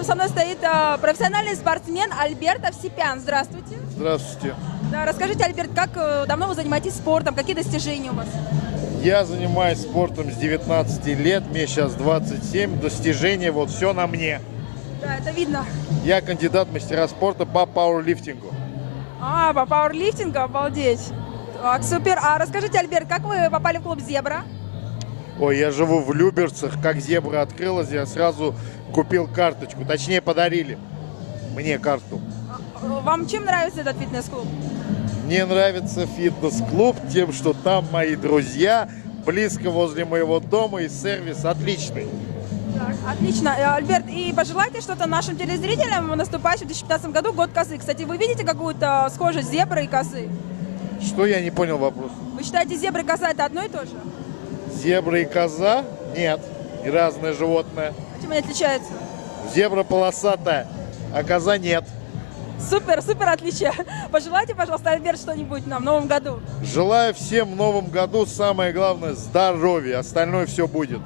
Рядом со мной стоит профессиональный спортсмен Альберт Овсепян. Здравствуйте. Здравствуйте. Да, расскажите, Альберт, как давно вы занимаетесь спортом, какие достижения у вас? Я занимаюсь спортом с 19 лет, мне сейчас 27, достижения вот все на мне. Да, это видно. Я кандидат в мастера спорта по пауэрлифтингу. По пауэрлифтингу, обалдеть. Так, супер. А расскажите, Альберт, как вы попали в клуб «Зебра»? Ой, я живу в Люберцах, как «Зебра» открылась, я сразу купил карточку, точнее подарили мне карту. Вам чем нравится этот фитнес-клуб? Мне нравится фитнес-клуб тем, что там мои друзья, близко возле моего дома и сервис отличный. Так, отлично. Альберт, и пожелайте что-то нашим телезрителям в наступающем 2015 году, год косы. Кстати, вы видите какую-то схожесть зебры и косы? Что, я не понял вопрос? Вы считаете, зебра и коса это одно и то же? Зебра и коза? Нет, и разное животное. А чем они отличаются? Зебра полосатая, а коза нет. Супер, супер отличие. Пожелайте, пожалуйста, Альберт, что-нибудь нам в новом году. Желаю всем в новом году, самое главное, здоровья, остальное все будет.